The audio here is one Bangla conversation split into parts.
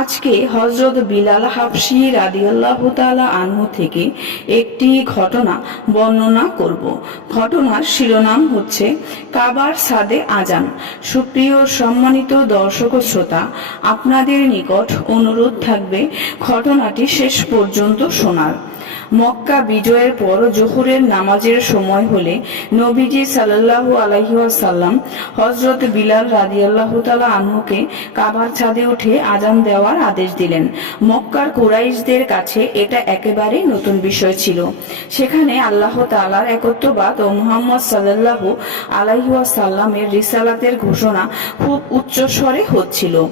আজকে হজরত বিলাল হাফসি রাদিয়াল্লাহ তালা আনহু থেকে একটি ঘটনা বর্ণনা করব। ঘটনার শিরোনাম হচ্ছে কাবার সাদে আজান সুপ্রিয় সম্মানিত দর্শক শ্রোতা, আপনাদের নিকট অনুরোধ থাকবে ঘটনাটি শেষ পর্যন্ত শোনার। মক্কা বিজয়ের পর জোহরের নামাজের সময় হলে নবীজি সাল্লাল্লাহু আলাইহি হজরত বিলাল রাদিয়াল্লাহু তাআলা আনহুকে কাবার ছাদে উঠে আজান দেওয়ার আদেশ দিলেন। মক্কার কুরাইশদের কাছে এটা একেবারে নতুন বিষয় ছিল। সেখানে আল্লাহ তাআলার একত্ববাদ ও মোহাম্মদ সাল্লাল্লাহু আলাইহি ওয়াসাল্লামের রিসালাতের ঘোষণা খুব উচ্চস্বরে হচ্ছিল।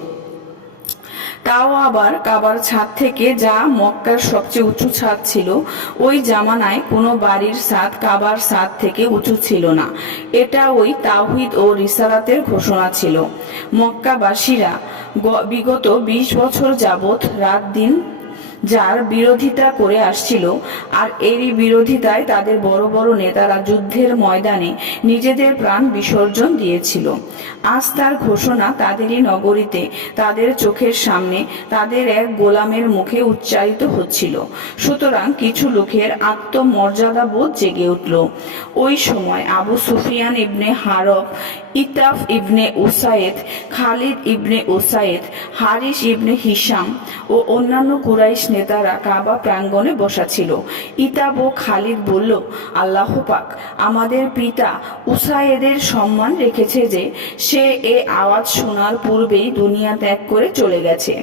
তাও আবার কাবার ছাদ থেকে যা মক্কার সবচেয়ে উঁচু ছাদ ছিল, ওই জামানায় কোনো বাড়ির ছাদ কাবার ছাদ থেকে উঁচু ছিল না। এটা ওই তাহিদ ও রিসালাতের ঘোষণা ছিল। মক্কাবাসীরা বিগত বিশ বছর যাবৎ রাত দিন যার বিরোধিতা করে আসছিল। আর এরই বিরোধিতায় তাদের বড় বড় নেতারা যুদ্ধের ময়দানে নিজেদের প্রাণ বিসর্জন দিয়েছিল। আজ তার ঘোষণা তাদেরই নগরীতে, তাদের চোখের সামনে, তাদের এক গোলামের মুখে উচ্চারিত হচ্ছিল। সুতরাং কিছু লোকের আত্মমর্যাদা বোধ জেগে উঠল। ওই সময় আবু সুফিয়ান ইবনে হারব, ইতাফ ইবনে উসায়েদ খালিদ ইবনে উসায়েদ হারিস ইবনে হিসাম ও অন্যান্য কুরাইশ নেতারা কাবা প্রাঙ্গণে বসা ছিল। ইতাব ও খালিদ বলল, আল্লাহ পাক, আমাদের পিতা উসায়েদের সম্মান রেখেছে যে সে এ আওয়াজ শোনার পূর্বেই দুনিয়া ত্যাগ করে চলে গেছে।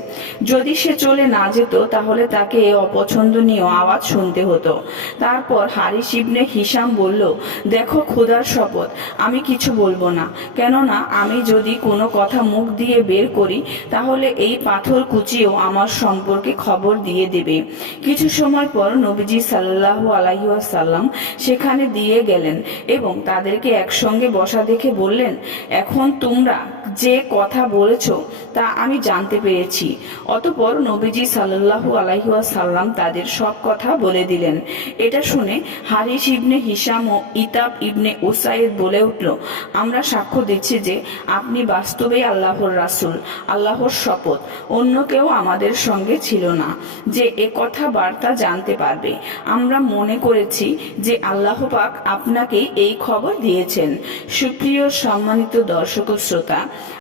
যদি সে চলে না যেত, তাহলে তাকে এ অপছন্দনীয় আওয়াজ শুনতে হতো। তারপর হারিস ইবনে হিসাম বলল, দেখো খোদার শপথ, আমি কিছু বলব না। কেননা, আমি যদি কোনো কথা মুখ দিয়ে বের করি, তাহলে এই পাথর কুচিও আমার সম্পর্কে খবর দিয়ে দেবে। কিছু সময় পর নবীজি সাল্লাহ আলাইসাল্লাম সেখানে দিয়ে গেলেন এবং তাদেরকে একসঙ্গে বসা দেখে বললেন, এখন তোমরা যে কথা বলেছ তা আমি জানতে পেরেছি। অতপর নবীজি সাল্লাহু আলাইসাল্লাম তাদের সব কথা বলে দিলেন। এটা শুনে হারিস ইবনে হিসাম ও ইতাব ইবনে ওসাইদ বলে উঠল, আমরা সাক্ষ্য দিচ্ছি যে আপনি বাস্তবেই আল্লাহর রাসূল, আল্লাহর শপথ। অন্য কেউ আমাদের সঙ্গে ছিল না। যে এ কথা বার্তা জানতে পারবে। আমরা মনে করেছি যে আল্লাহ পাক আপনাকে এই খবর দিয়েছেন। সুপ্রিয় সম্মানিত দর্শক ও শ্রোতা